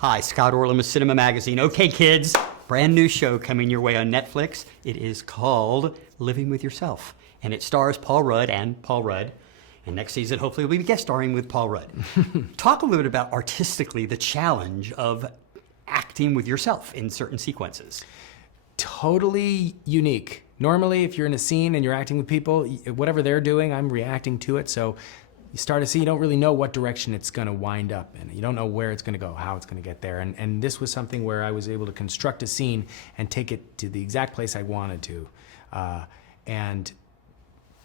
Hi, Scott Orland with Cinema Magazine. Okay, kids, brand new show coming your way on Netflix. It is called Living with Yourself, and it stars Paul Rudd and Paul Rudd. And next season, hopefully, we'll be guest starring with Paul Rudd. Talk a little bit about artistically the challenge of acting with yourself in certain sequences. Totally unique. Normally, if you're in a scene and you're acting with people, whatever they're doing, I'm reacting to it. So you start a scene, you don't really know what direction it's going to wind up in. You don't know where it's going to go, how it's going to get there. And this was something where I was able to construct a scene and take it to the exact place I wanted to. And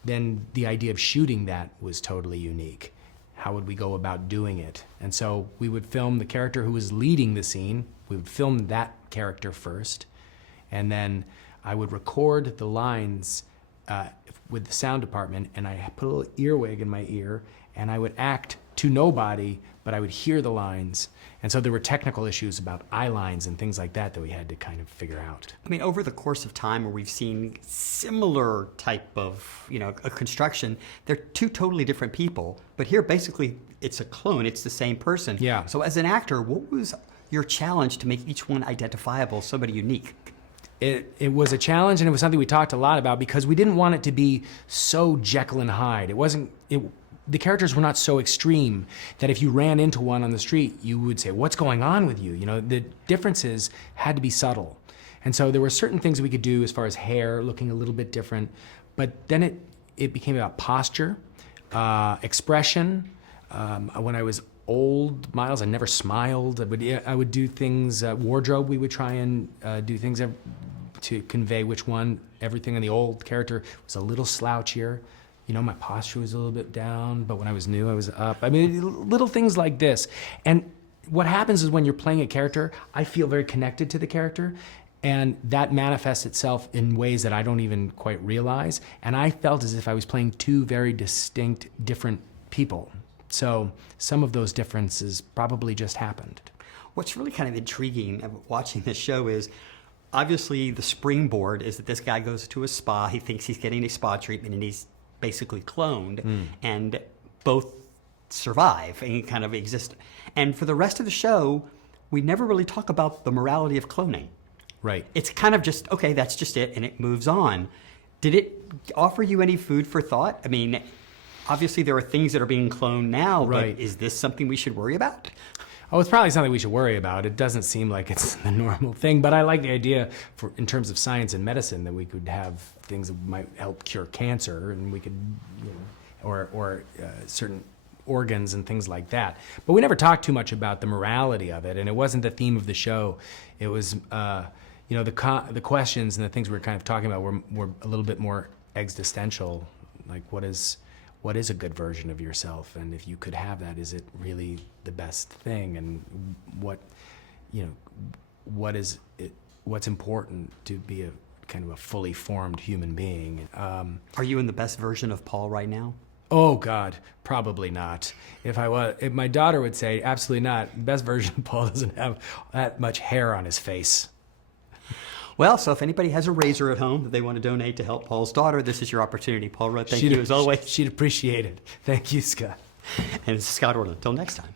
then the idea of shooting that was totally unique. How would we go about doing it? And so we would film the character who was leading the scene. We would film that character first. And then I would record the lines with the sound department, and I put a little earwig in my ear, and I would act to nobody, but I would hear the lines. And so there were technical issues about eye lines and things like that that we had to kind of figure out. I mean, over the course of time where we've seen similar type of, a construction, they're two totally different people. But here, basically, it's a clone. It's the same person. Yeah. So as an actor, what was your challenge to make each one identifiable, somebody unique? It was a challenge, and it was something we talked a lot about because we didn't want it to be so Jekyll and Hyde. The characters were not so extreme that if you ran into one on the street, you would say, "What's going on with you?" The differences had to be subtle. And so there were certain things we could do as far as hair looking a little bit different, but then it became about posture, expression. When I was old Miles, I never smiled. I would do things, wardrobe, we would try and do things to convey which one. Everything in the old character was a little slouchier. My posture was a little bit down, but when I was new, I was up. I mean, little things like this. And what happens is when you're playing a character, I feel very connected to the character, and that manifests itself in ways that I don't even quite realize. And I felt as if I was playing two very distinct, different people. So some of those differences probably just happened. What's really kind of intriguing about watching this show is, obviously the springboard is that this guy goes to a spa, he thinks he's getting a spa treatment, and he's basically cloned, and both survive and kind of exist. And for the rest of the show, we never really talk about the morality of cloning. Right. It's kind of just, okay, that's just it, and it moves on. Did it offer you any food for thought? I mean, obviously there are things that are being cloned now, right. But is this something we should worry about? Oh, it's probably something we should worry about. It doesn't seem like it's the normal thing, but I like the idea in terms of science and medicine that we could have things that might help cure cancer, and we could, or certain organs and things like that. But we never talked too much about the morality of it, and it wasn't the theme of the show. It was, the questions and the things we were kind of talking about were a little bit more existential, like what is a good version of yourself, and if you could have that, is it really the best thing? And what's important to be a kind of a fully formed human being? Are you in the best version of Paul right now? Oh God, probably not. If my daughter would say, absolutely not. The best version of Paul doesn't have that much hair on his face. Well, so if anybody has a razor at home that they want to donate to help Paul's daughter, this is your opportunity. Paul Rudd, thank you as always. She'd appreciate it. Thank you, Scott. And this is Scott Orland. Until next time.